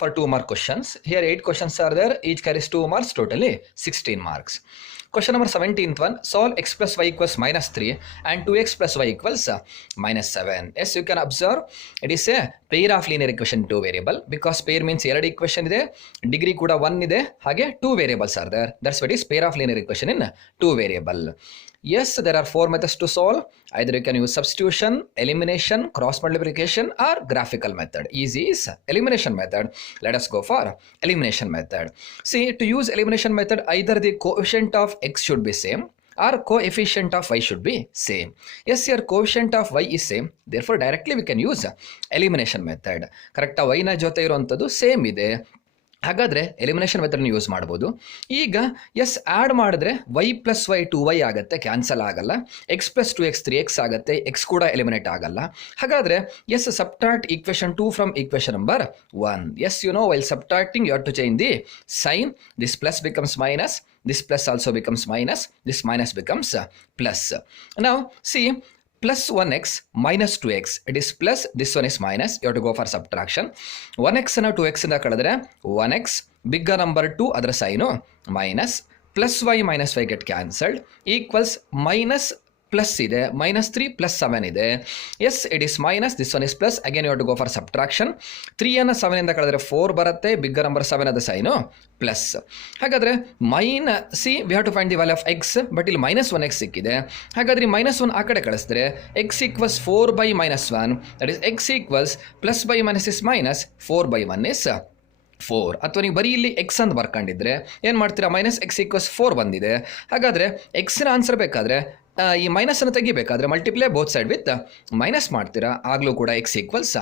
for 2 mark questions. Here 8 questions are there, each carries 2 marks, totally 16 marks. Question number 17th one, solve x plus y equals minus 3 and 2x plus y equals minus 7. Yes, you can observe it is a pair of linear equation 2 variable, because pair means 2 equation ide, degree kuda 1 ide, hage 2 variables are there. That's what is pair of linear equation in 2 variable. Yes, there are 4 methods to solve. Either you can use substitution, elimination, cross multiplication, or graphical method. Easy is elimination method. Let us go for elimination method. See, to use elimination method, either the coefficient of x should be same or coefficient of y should be same. Yes, here coefficient of y is same. Therefore, directly we can use elimination method. Correct? Y na jote iruvantadu same ide. ಹಾಗಾದರೆ elimination ಮೆಥಡ್ನ use ಮಾಡ್ಬೋದು. ಈಗ S add ಮಾಡಿದ್ರೆ y plus Y 2y ಆಗುತ್ತೆ, cancel ಆಗಲ್ಲ. X plus 2x 3x ಆಗುತ್ತೆ, X ಕೂಡ eliminate ಆಗಲ್ಲ. ಹಾಗಾದರೆ yes subtract equation 2 from equation number 1. Yes you know while subtracting you have to change the sign. This plus becomes minus, this plus also becomes minus, this minus becomes plus. Now see, plus 1x minus 2x, it is plus, this one is minus, you have to go for subtraction. 1x and 2x inda kadadre 1x bigger number 2 adra sign minus, plus y minus y get cancelled, equals minus plus ide, minus 3 plus 7 ide. Yes, it is minus, this one is plus, again you have to go for subtraction. 3 and 7 inda kadadre 4 baratte, bigger number 7 adha sign plus. ಹಾಗಾದರೆ see, we have to find the value of x, but ಇಲ್ಲಿ minus 1x ಸಿಕ್ಕಿದೆ. ಹಾಗಾದರೆ minus 1 ಆ ಕಡೆ ಕಳಿಸಿದ್ರೆ x equals 4 by minus 1, that is x equals plus by minus is minus, 4 by 1 is 4. ಅಥವಾ ನೀವು ಬರೀ ಇಲ್ಲಿ x ಅಂತ ಬರ್ಕೊಂಡಿದ್ರೆ ಏನು ಮಾಡ್ತೀರಾ, ಮೈನಸ್ ಎಕ್ಸ್ ಈಕ್ವಲ್ಸ್ 4 ಬಂದಿದೆ. ಹಾಗಾದರೆ ಎಕ್ಸ್ನ ಆನ್ಸರ್ ಬೇಕಾದರೆ ಈ ಮೈನಸ್ ಅನ್ನು ತೆಗಿಬೇಕಾದ್ರೆ multiply both side with minus ಮಾಡ್ತೀರಾ, ಆಗಲೂ ಕೂಡ ಎಕ್ಸ್ ಈಕ್ವಲ್ಸ್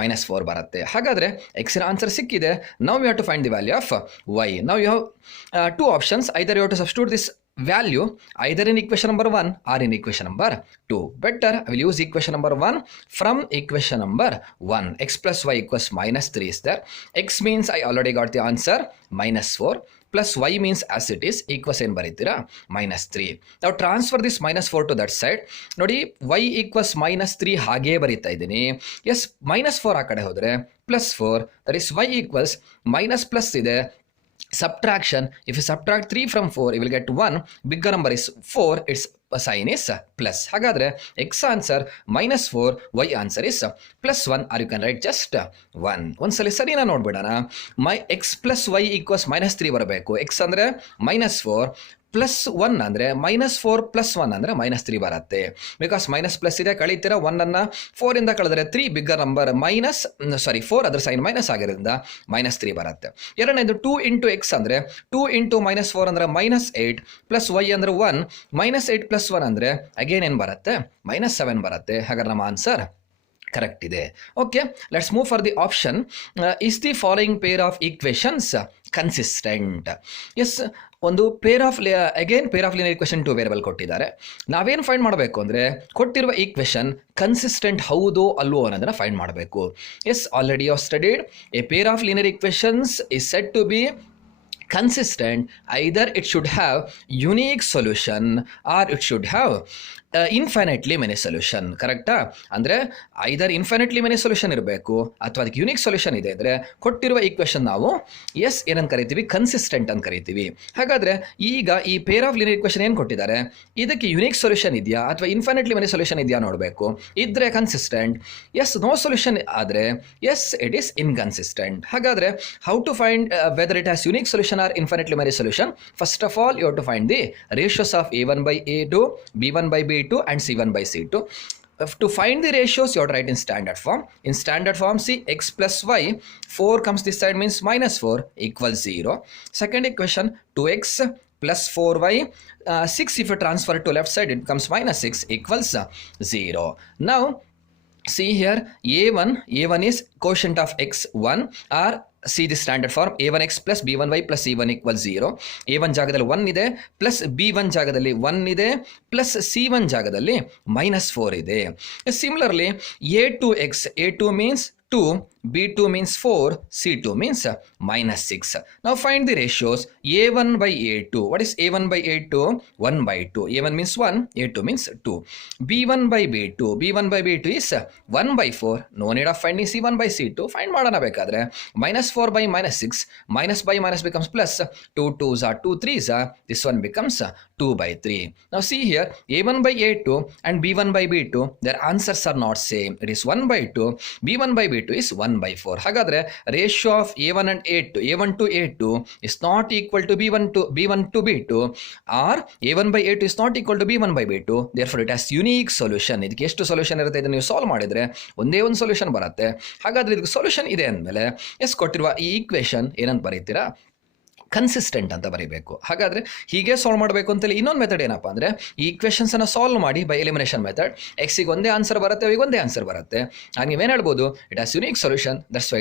minus 4 ಬರುತ್ತೆ. ಹಾಗಾದರೆ ಎಕ್ಸಿನ ಆನ್ಸರ್ ಸಿಕ್ಕಿದೆ. Now you have to find the value of Y. Now you have 2 options, either you have to substitute this value either in equation number 1 or in equation number 2. Better I will use equation number 1 from equation number 1. X plus y equals minus 3 is there. X means I already got the answer, minus 4, plus y means as it is, equals ಏನು ಬರೀತೀರಾ, minus 3. Now transfer this minus 4 to that side. ನೋಡಿ y equals minus 3 ಹಾಗೇ ಬರೀತಾ ಇದ್ದೀನಿ. S, minus 4 ಆ ಕಡೆ ಹೋದರೆ plus 4, that is y equals minus plus ಇದೆ. Subtraction, if you subtract 3 from 4, you will get 1, bigger number is 4, its sign is plus. ಹಾಗಾದರೆ x answer minus 4, y answer is plus 1, or you can write just 1. ಒಂದ್ಸಲಿ ಸರಿನಾ ನೋಡ್ಬಿಡೋಣ. x plus y equals minus 3 ಬರಬೇಕು. x ಅಂದರೆ minus 4 plus 1 ಅಂದರೆ minus 4 plus 1 ಅಂದರೆ minus 3 ಬರುತ್ತೆ. Because minus plus ಇದೆ, ಕಳೀತೀರಾ 1ಅನ್ನು 4ಇಂದ ಕಳೆದ್ರೆ 3 ಬಿಗ್ಗರ್ ನಂಬರ್ ಫೋರ್ ಅದರ ಸೈನ್ ಮೈನಸ್ ಆಗಿರೋದ್ರಿಂದ minus 3 ಬರುತ್ತೆ. ಎರಡನೇದು 2 ಇಂಟು ಎಕ್ಸ್ ಅಂದರೆ 2 ಇಂಟು minus 4 ಅಂದರೆ minus 8 ಪ್ಲಸ್ y ಅಂದರೆ 1, minus 8 ಪ್ಲಸ್ 1 ಅಂದರೆ ಅಗೇನ್ ಏನು ಬರುತ್ತೆ, minus 7 ಬರುತ್ತೆ. ಹಾಗಾದ್ರೆ ನಮ್ಮ ಆನ್ಸರ್ ಕರೆಕ್ಟ್ ಇದೆ. Okay, let's move for the option. Is the following pair of equations consistent? Yes, ಒಂದು pair of linear equation 2 variable ಕೊಟ್ಟಿದ್ದಾರೆ. ನಾವೇನು ಫೈಂಡ್ ಮಾಡಬೇಕು ಅಂದರೆ ಕೊಟ್ಟಿರುವ ಈಕ್ವೇಷನ್ ಕನ್ಸಿಸ್ಟೆಂಟ್ ಹೌದೋ ಅಲ್ವೋ ಅನ್ನೋದನ್ನು ಫೈಂಡ್ ಮಾಡಬೇಕು. Yes, already you have studied a pair of linear equations is said to be consistent, either it should have unique solution or it should have infinitely many solution. ಕರೆಕ್ಟಾ? ಅಂದರೆ ಐದರ್ infinitely many solution ಇರಬೇಕು ಅಥವಾ ಅದಕ್ಕೆ unique solution ಇದೆ ಅಂದರೆ ಕೊಟ್ಟಿರುವ equation ನಾವು S ಏನಂತ ಕರಿತೀವಿ, ಕನ್ಸಿಸ್ಟೆಂಟ್ ಅಂತ ಕರಿತೀವಿ. ಹಾಗಾದರೆ ಈಗ ಈ ಪೇರ್ ಆಫ್ ಲೀನಿಯರ್ ಈಕ್ವೇಷನ್ ಏನು ಕೊಟ್ಟಿದ್ದಾರೆ, ಇದಕ್ಕೆ ಯುನಿಕ್ ಸೊಲ್ಯೂಷನ್ ಇದೆಯಾ ಅಥವಾ ಇನ್ಫೈನೈಟ್ಲಿ ಮೆನಿ ಸೊಲ್ಯೂಷನ್ ಇದೆಯಾ ನೋಡಬೇಕು. ಇದ್ದರೆ ಕನ್ಸಿಸ್ಟೆಂಟ್, ಎಸ್ ನೋ ಸೊಲ್ಯೂಷನ್ ಆದರೆ ಎಸ್ ಇಟ್ ಈಸ್ ಇನ್ಕನ್ಸಿಸ್ಟೆಂಟ್. ಹಾಗಾದರೆ how to find whether it has unique solution or infinitely many solution? First of all you have to find the ratios of a1 by a2, b1 by b2 and c1 by c2. To find the ratios, you have to write in standard form. In standard form, see, x plus y, 4 comes this side means minus 4 equals 0. Second equation, 2x plus 4y, 6 if you transfer it to left side, it becomes minus 6 equals 0. Now, see here, a1 is quotient of x1 or see the standard form a1x plus b1y plus c1 equals 0. a1 ಜಾಗದಲ್ಲಿ 1 ಇದೆ, plus b1 ಜಾಗದಲ್ಲಿ 1 ಇದೆ, plus c1 ಜಾಗದಲ್ಲಿ minus 4 ಇದೆ. Similarly a2 means 2, B2 means 4, C2 means minus 6. Now find the ratios A1 by A2. What is A1 by A2? 1 by 2. A1 means 1, A2 means 2. B1 by B2. B1 by B2 is 1 by 4. No need of finding C1 by C2. Find ಮಾಡೋಣ ಬೇಕಾದ್ರೆ minus 4 by minus 6. Minus by minus becomes plus. 2 2s are 2 3s are. This one becomes 2 by 3. Now see here A1 by A2 and B1 by B2. Their answers are not same. It is 1 by 2. B1 by B2 is 1 by 4. ಹಾಗಾದ್ರೆ ratio of A1 and A1 to A2 is not equal to B1 to B2 or A1 by A2 is not equal to B1 by B2. Therefore it has unique solution. ಇದಕ್ಕೆ ಎಷ್ಟು solution ಇರುತ್ತೆ ಇದನ್ನು ನೀವು solve ಮಾಡಿದ್ರೆ ಒಂದೇ ಒಂದು solution ಬರುತ್ತೆ. ಹಾಗಾದ್ರೆ ಇದಕ್ಕೆ ಸೊಲ್ಯೂಷನ್ ಇದೆ ಅಂದಮೇಲೆ ಎಸ್ ಕೊಟ್ಟಿರುವ ಈ ಈಕ್ವೇಷನ್ ಏನಂತ ಬರೀತೀರಾ? ಕನ್ಸಿಸ್ಟೆಂಟ್ ಅಂತ ಬರೀಬೇಕು. ಹಾಗಾದರೆ ಹೀಗೆ ಸಾಲ್ವ್ ಮಾಡಬೇಕು ಅಂತೇಳಿ ಇನ್ನೊಂದು ಮೆಥಡ್ ಏನಪ್ಪ ಅಂದರೆ ಈ ಈಕ್ವೇಷನ್ಸನ್ನು ಸಾಲ್ವ್ ಮಾಡಿ ಬೈ ಎಲಿಮಿನೇಷನ್ ಮೆಥಡ್. ಎಕ್ಸಿಗೆ ಒಂದೇ ಆನ್ಸರ್ ಬರುತ್ತೆ, ಈಗ ಒಂದೇ ಆನ್ಸರ್ ಬರುತ್ತೆ. ಆಗ ನೀವೇನು ಹೇಳ್ಬೋದು? It has unique solution, that's why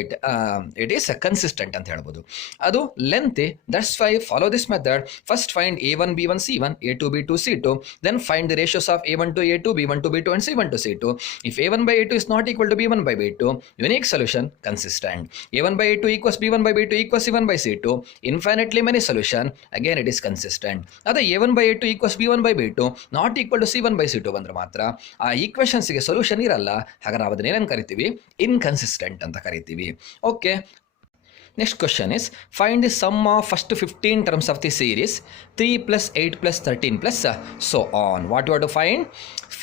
it is consistent ಅಂತ ಹೇಳ್ಬೋದು. ಅದು lengthy, that's why follow this method. First find A1 B1 C1, A2 B2 C2, then find the ratios of A1 to A2, B1 to B2 and C1 to C2. If A1 by A2 is not equal to B1 by B2, unique solution, consistent. A1 by A2 equals B1 by B2 equals C1 by C2, infinitely many solution, again it is consistent. ಅದೇ A1 by A2 equals B1 by B2 not equal to C1 by C2 ಬಂದ್ರೆ ಮಾತ್ರ ಆ ಈಕ್ವೇಷನ್ಸ್ಗೆ solution ಇರಲ್ಲ. ಹಾಗಾದ್ರೆ ನಾವು ಅದನ್ನ ಏನಂತ ಕರಿತೀವಿ? ಇನ್ಕನ್ಸಿಸ್ಟೆಂಟ್ ಅಂತ ಕರಿತೀವಿ. Okay, next question is find the sum of first 15 terms of the series 3 plus 8 plus 13 plus so on. What you have to find?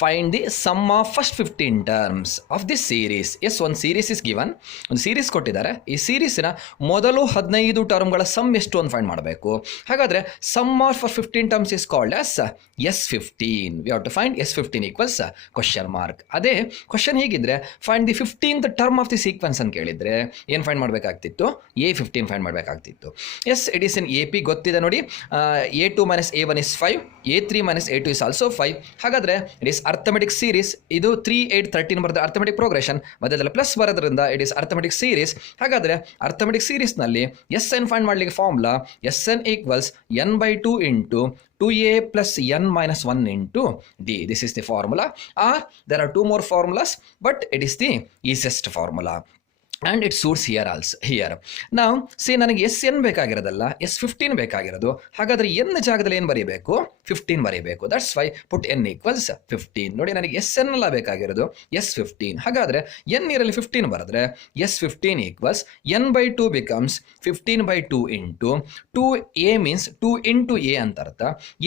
Find the sum of first 15 terms of this series. Yes, one series is given. ಒಂದು series ಕೊಟ್ಟಿದ್ದಾರೆ. ಈ ಸೀರೀಸಿನ ಮೊದಲು 15 ಟರ್ಮ್ಗಳ some ಎಷ್ಟು ಅಂತ find ಮಾಡಬೇಕು. ಹಾಗಾದರೆ sum of for 15 terms is called as S15. We have to find S15 equals question mark. ಅದೇ question ಹೀಗಿದ್ರೆ find the 15th term of the sequence ಅಂತ ಕೇಳಿದರೆ ಏನು ಫೈಂಡ್ ಮಾಡಬೇಕಾಗ್ತಿತ್ತು? A15 ಫೈಂಡ್ ಮಾಡಬೇಕಾಗ್ತಿತ್ತು. Yes, it is in AP ಗೊತ್ತಿದೆ ನೋಡಿ. A2 minus A1 is 5, A3 minus A2 is also 5. ಹಾಗಾದರೆ ಇಟ್ ಈಸ್ ಅರ್ಥಮೆಟಿಕ್ ಸೀರೀಸ್. ಇದು 3 8 13 ಬರೆದ ಅರ್ಥಮೆಟಿಕ್ ಪ್ರೋಗ್ರೆಷನ್, ಮಧ್ಯದಲ್ಲಿ ಪ್ಲಸ್ ಬರೋದ್ರಿಂದ ಇಟ್ ಈಸ್ ಅರ್ಥಮೆಟಿಕ್ ಸೀರೀಸ್. ಹಾಗಾದರೆ ಅರ್ಥಮೆಟಿಕ್ ಸೀರೀಸ್ನಲ್ಲಿ SN ಫೈಂಡ್ ಮಾಡಲಿಕ್ಕೆ formula SN equals n by 2 into 2a plus n minus 1 into d. This is the formula. Or there are two more formulas, but it is the easiest formula. And it suits here also. Here now see ನನಗೆ SN ಬೇಕಾಗಿರೋದಲ್ಲ, S15 ಬೇಕಾಗಿರೋದು. ಹಾಗಾದರೆ n ಜಾಗದಲ್ಲಿ ಏನು ಬರೀಬೇಕು? 15 ಬರೀಬೇಕು. That's why put n equals 15. ನೋಡಿ, ನನಗೆ SN ಅಲ್ಲ ಬೇಕಾಗಿರೋದು, S15. ಹಾಗಾದರೆ n ಇರಲಿ 15 ಬರೆದ್ರೆ S15 equals n by 2 becomes 15 by 2 into 2a means 2 into a ಅಂತ ಅರ್ಥ.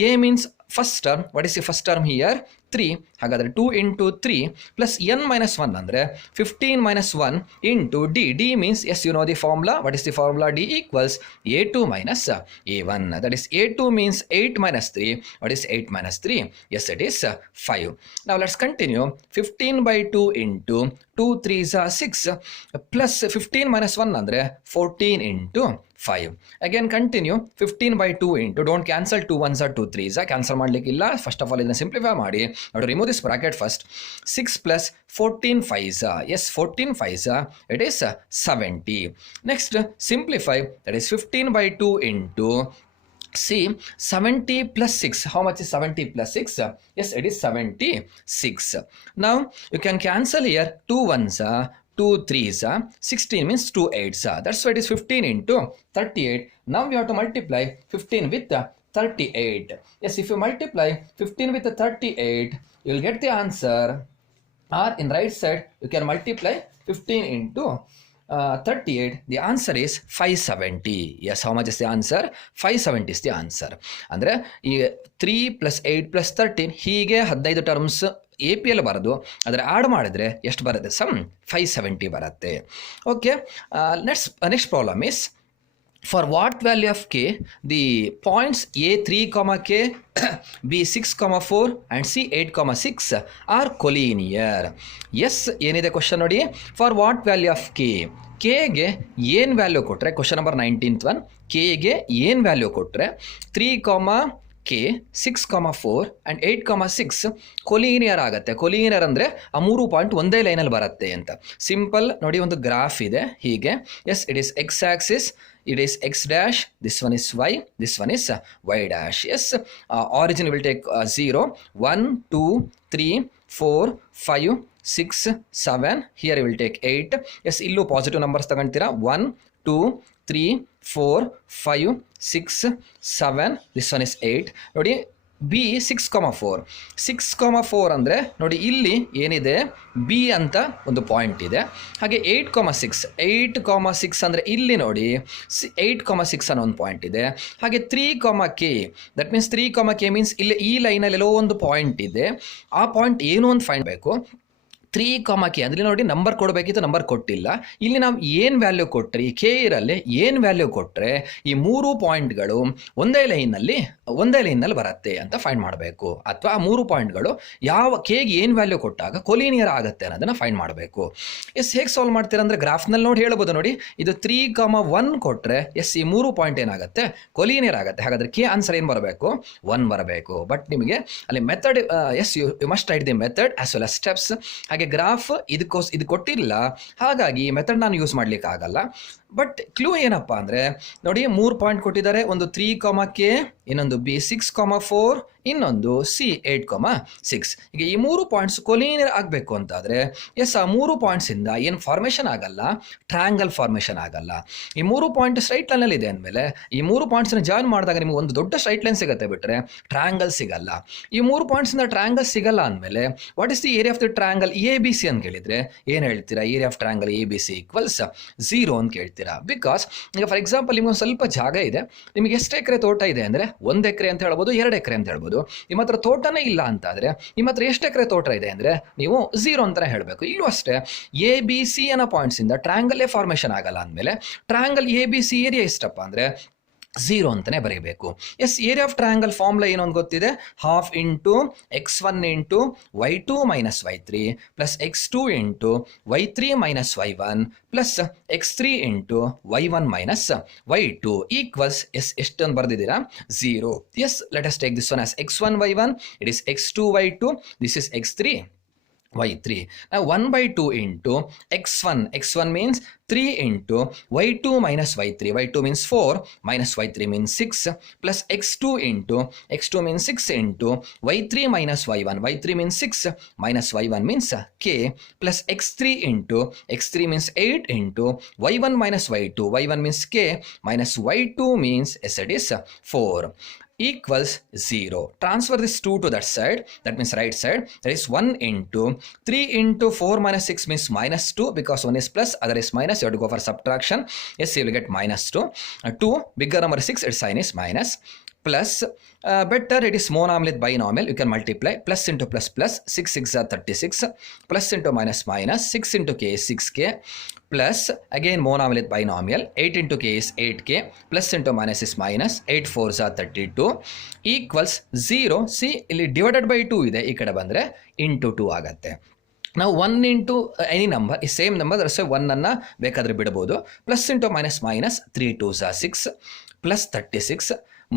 a means first term. What is the first term here? 3. ಹಾಗಾದರೆ 2 into 3 plus n minus 1 ಅಂದರೆ 15 minus 1 into d. d means, yes, you know the formula. What is the formula? d equals a2 minus a1. That is a2 means 8 minus 3. What is 8 minus 3? Yes, it is 5. Now let's continue. 15 by 2 into 2 3s are 6 plus 15 minus 1 ಅಂದರೆ 14 into 5. Again continue. 15 by 2 into, don't cancel 2 1s or 2 3s. Cancel ಮಾಡಲಿಕ್ಕಿಲ್ಲ. First of all ಇದನ್ನು simplify ಮಾಡಿ. Now to remove this bracket first. 6 plus 14 5s. Yes, 14 5s. It is 70. Next simplify. That is 15 by 2 into, see, 70 plus 6. How much is 70 plus 6? Yes, it is 76. Now you can cancel here 2 1s. 2 3s, 16 means 2 8s. That's why it is 15 into 38. Now we have to multiply 15 with 38. Yes, if you multiply 15 with 38, you will get the answer. Or in right side, you can multiply 15 into 38. The answer is 570. Yes, how much is the answer? 570 is the answer. ಅಂದರೆ ಈ 3 plus 8 plus 13 ಹೀಗೆ 15 terms AP ಬರೋದು. ಅದರ add ಮಾಡಿದ್ರೆ ಎಷ್ಟು ಬರುತ್ತೆ? Some 570 ಬರುತ್ತೆ. Okay, next problem is for what value of k the points A3, k, B6, 4 and C8, 6 are collinear. Yes, ಏನಿದೆ ಕ್ವಶನ್ ನೋಡಿ. For what value of K, ಕೆಗೆ ಏನು ವ್ಯಾಲ್ಯೂ ಕೊಟ್ಟರೆ, ಕ್ವಶನ್ ನಂಬರ್ 19th one, ಕೆಗೆ ಏನು value ಕೊಟ್ಟರೆ 3, K 6,4 and 8,6 collinear ಆಗುತ್ತೆ. Collinear ಅಂದರೆ ಆ 3 ಪಾಯಿಂಟ್ ಒಂದೇ ಲೈನಲ್ಲಿ ಬರುತ್ತೆ ಅಂತ. ಸಿಂಪಲ್ ನೋಡಿ, ಒಂದು ಗ್ರಾಫ್ ಇದೆ ಹೀಗೆ. Yes, it is X axis, it is x dash, this one is y, this one is y dash. Yes, origin will take 0, 1, 2, 3, 4, 5, 6, 7. Here you will take 8. Yes, illu positive numbers ತಗೊಂತೀರಾ. 1, 2, 3, 4, 5, 6, 7. This one is 8. ನೋಡಿ, B 6,4. 6,4 ಅಂದರೆ ನೋಡಿ, ಇಲ್ಲಿ ಏನಿದೆ B ಅಂತ ಒಂದು point ಇದೆ. ಹಾಗೆ 8,6. 8,6 ಅಂದರೆ ಇಲ್ಲಿ ನೋಡಿ 8,6 ಅನ್ನೋ ಒಂದು ಪಾಯಿಂಟ್ ಇದೆ. ಹಾಗೆ 3,k, that means 3,k means ಇಲ್ಲಿ ಈ ಲೈನಲ್ಲಿ ಎಲ್ಲೋ ಒಂದು ಪಾಯಿಂಟ್ ಇದೆ. ಆ ಪಾಯಿಂಟ್ ಏನು ಅಂತ ಫೈಂಡ್ ಬೇಕು. 3,k ಅಂದರೆ ನೋಡಿ, ನಂಬರ್ ಕೊಡಬೇಕಿತ್ತು, ನಂಬರ್ ಕೊಟ್ಟಿಲ್ಲ. ಇಲ್ಲಿ ನಾವು ಏನು ವ್ಯಾಲ್ಯೂ ಕೊಟ್ಟರೆ, ಈ ಕೆ ಇರಲ್ಲಿ ಏನು ವ್ಯಾಲ್ಯೂ ಕೊಟ್ಟರೆ ಈ 3 ಪಾಯಿಂಟ್ಗಳು ಒಂದೇ ಲೈನಲ್ಲಿ ಬರುತ್ತೆ ಅಂತ ಫೈಂಡ್ ಮಾಡಬೇಕು. ಅಥವಾ ಆ 3 ಪಾಯಿಂಟ್ಗಳು ಯಾವ ಕೆಗೆ ಏನು ವ್ಯಾಲ್ಯೂ ಕೊಟ್ಟಾಗ ಕೊಲೀನಿಯರ್ ಆಗುತ್ತೆ ಅನ್ನೋದನ್ನು ಫೈಂಡ್ ಮಾಡಬೇಕು. ಎಸ್, ಹೇಗೆ ಸಾಲ್ವ್ ಮಾಡ್ತೀರಾ ಅಂದರೆ ಗ್ರಾಫ್ನಲ್ಲಿ ನೋಡಿ ಹೇಳ್ಬೋದು. ನೋಡಿ, ಇದು 3,1 ಕೊಟ್ಟರೆ ಎಸ್, ಈ 3 ಪಾಯಿಂಟ್ ಏನಾಗುತ್ತೆ, ಕೊಲೀನಿಯರ್ ಆಗುತ್ತೆ. ಹಾಗಾದರೆ ಕೆ ಆನ್ಸರ್ ಏನು ಬರಬೇಕು, 1 ಬರಬೇಕು. ಬಟ್ ನಿಮಗೆ ಅಲ್ಲಿ method, yes, you must write the method as well as steps. ಹಾಗೆ ಗ್ರಾಫ್ ಇದು ಕೊಟ್ಟಿಲ್ಲ, ಹಾಗಾಗಿ ಮೆಥಡ್ ನಾನು ಯೂಸ್ ಮಾಡ್ಲಿಕ್ಕೆ ಆಗಲ್ಲ. ಬಟ್ ಕ್ಲೂ ಏನಪ್ಪ ಅಂದರೆ ನೋಡಿ, 3 ಪಾಯಿಂಟ್ ಕೊಟ್ಟಿದ್ದಾರೆ. ಒಂದು 3,k, ಇನ್ನೊಂದು ಬಿ 6,4, ಇನ್ನೊಂದು ಸಿ 8,6. ಈಗ ಈ 3 ಪಾಯಿಂಟ್ಸ್ ಕೊಲೀನಿಯರ್ ಆಗಬೇಕು ಅಂತಾದರೆ ಎಸ್, ಆ 3 ಪಾಯಿಂಟ್ಸಿಂದ ಏನು ಫಾರ್ಮೇಷನ್ ಆಗಲ್ಲ, ಟ್ರ್ಯಾಂಗಲ್ ಫಾರ್ಮೇಷನ್ ಆಗಲ್ಲ. ಈ 3 ಪಾಯಿಂಟ್ ಸ್ಟ್ರೈಟ್ ಲೈನಲ್ಲಿ ಇದೆ ಅಂದಮೇಲೆ ಈ 3 ಪಾಯಿಂಟ್ಸ್ನ ಜಾಯಿನ್ ಮಾಡಿದಾಗ ನಿಮಗೆ ಒಂದು ದೊಡ್ಡ ಸ್ಟ್ರೈಟ್ ಲೈನ್ ಸಿಗುತ್ತೆ, ಬಿಟ್ಟರೆ ಟ್ರ್ಯಾಂಗಲ್ ಸಿಗಲ್ಲ. ಈ 3 ಪಾಯಿಂಟ್ಸಿಂದ ಟ್ರ್ಯಾಂಗಲ್ ಸಿಗಲ್ಲ ಅಂದಮೇಲೆ what is the area of the triangle A B C ಅಂತ ಕೇಳಿದರೆ ಏನು ಹೇಳ್ತೀರಾ? Area of triangle A B C equals 0 ಅಂತ ಕೇಳ್ತೀರಾ. ಬಿಕಾಸ್ ಈಗ ಫಾರ್ ಎಕ್ಸಾಂಪಲ್ ನಿಮಗೆ ಒಂದು ಸ್ವಲ್ಪ ಜಾಗ ಇದೆ, ನಿಮಗೆ ಎಷ್ಟು ಎಕರೆ ತೋಟ ಇದೆ ಅಂದರೆ 1 ಎಕರೆ ಅಂತ ಹೇಳ್ಬೋದು, 2 ಎಕರೆ ಅಂತ ಹೇಳ್ಬೋದು. ನಿಮ್ಮ ಹತ್ರ ತೋಟನೇ ಇಲ್ಲ ಅಂತಾದರೆ ನಿಮ್ಮ ಹತ್ರ ಎಷ್ಟು ಎಕರೆ ತೋಟ ಇದೆ ಅಂದರೆ ನೀವು 0 ಅಂತಲೇ ಹೇಳಬೇಕು. ಇಲ್ಲೂ ಅಷ್ಟೇ, ಎ ಬಿ ಸಿ ಅನ್ನೋ ಪಾಯಿಂಟ್ಸಿಂದ ಟ್ರ್ಯಾಂಗಲ್ಲೇ ಫಾರ್ಮೇಷನ್ ಆಗಲ್ಲ ಅಂದಮೇಲೆ triangle A B C area ಎಷ್ಟಪ್ಪ ಅಂದರೆ 0 ಅಂತಲೇ ಬರೀಬೇಕು. Yes, area of triangle formula ಏನು ಅಂತ ಗೊತ್ತಿದೆ. Half into x1 into y2 minus y3 plus x2 into y3 minus y1 plus x3 into y1 minus y2 equals yes, ಎಷ್ಟು ಅಂತ ಬರೆದಿದ್ದೀರಾ? 0. Yes, let us take this one as x1 y1, it is x2 y2, this is x3 y3. Now 1/2 into x1 means 3 into y2 minus y3. y2 means 4 minus y3 means 6 plus x2 means 6 into y3 minus y3 means 6 minus y1 means k plus x3 means 8 into y1 minus y1 means k minus y2 means yes, it is 4. Equals 0. Transfer this 2 to that side, that means right side. That is 1 into 3 into 4 minus 6 means minus 2, because one is plus, other is minus. You have to go for subtraction. Yes, you will get minus 2. 2 bigger number 6, its sign is minus. Plus, better it is monomial with binomial. You can multiply plus into plus plus. 6 6 are 36. Plus into minus minus. 6 into k is 6k. Plus again monomial with binomial. 8 into k is 8k. Plus into minus is minus. 8 4s are 32. Equals 0. See, ಇಲ್ಲಿ divided by 2 ಇದೆ. ಈ ಕಡೆ ಬಂದರೆ into 2 ಆಗುತ್ತೆ. ನಾವು 1 into any number, ಈ same number ಅದರ 1 ಅನ್ನು ಬೇಕಾದರೆ ಬಿಡ್ಬೋದು. Plus into minus minus 3 2s are 6 plus 36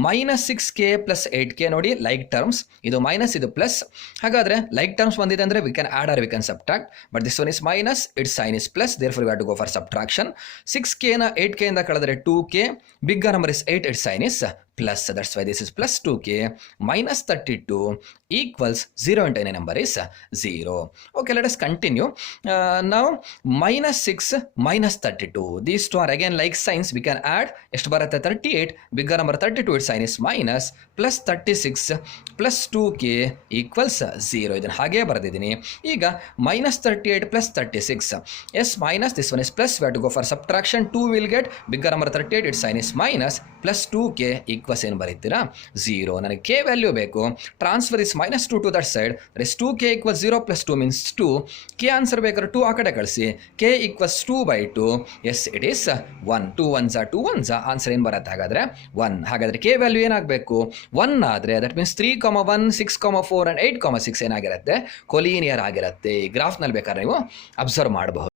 minus 6k plus 8k. ನೋಡಿ, ಲೈಕ್ ಟರ್ಮ್ಸ್, ಇದು ಮೈನಸ್ ಇದು ಪ್ಲಸ್. ಹಾಗಾದರೆ ಲೈಕ್ ಟರ್ಮ್ಸ್ ಬಂದಿದೆ ಅಂದರೆ we can add or we can subtract, but this one is minus, it's sign is plus, therefore we have to go for subtraction. 6kನ 8k ಇಂದ ಕಳೆದರೆ 2k, bigger number is 8, its sign is plus, that's why this is plus 2k minus 32 equals 0 into any number is 0. Okay, let us continue. Now minus 6 minus 32, these two are again like signs. We can add ಎಷ್ಟು ಬರುತ್ತೆ 38, bigger number 32, its sign is minus, plus 36 plus 2k equals 0. ಇದನ್ನು ಹಾಗೆ ಬರೆದಿದ್ದೀನಿ. ಈಗ minus 38 plus 36, yes, minus, this one is plus, we have to go for subtraction. 2 will get bigger number 38, its sign is minus, plus 2k equals ಏನು ಬರೀತೀರಾ 0. ನನಗೆ k value ಬೇಕು. Transfer is minus 2 to that side, that is 2k equals 0 plus 2 means 2. k answer ಬೇಕಾದ್ರೆ 2 ಆ ಕಡೆ ಕಳಿಸಿ. k equals 2/2, yes, it is 1. 2 1s are 2 1s, answer ಏನು ಬರುತ್ತೆ ಹಾಗಾದರೆ 1. ಹಾಗಾದರೆ k ವ್ಯಾಲ್ಯೂ ಏನಾಗಬೇಕು 1 ಆದರೆ ದಟ್ ಮೀನ್ಸ್ 3,1 6,4 and 8,6 ಏನಾಗಿರುತ್ತೆ ಕೊಲೀನಿಯರ್ ಆಗಿರುತ್ತೆ. ಈ ಗ್ರಾಫ್ನಲ್ಲಿ ಬೇಕಾದ್ರೆ ನೀವು ಅಬ್ಸರ್ವ್ ಮಾಡಬಹುದು.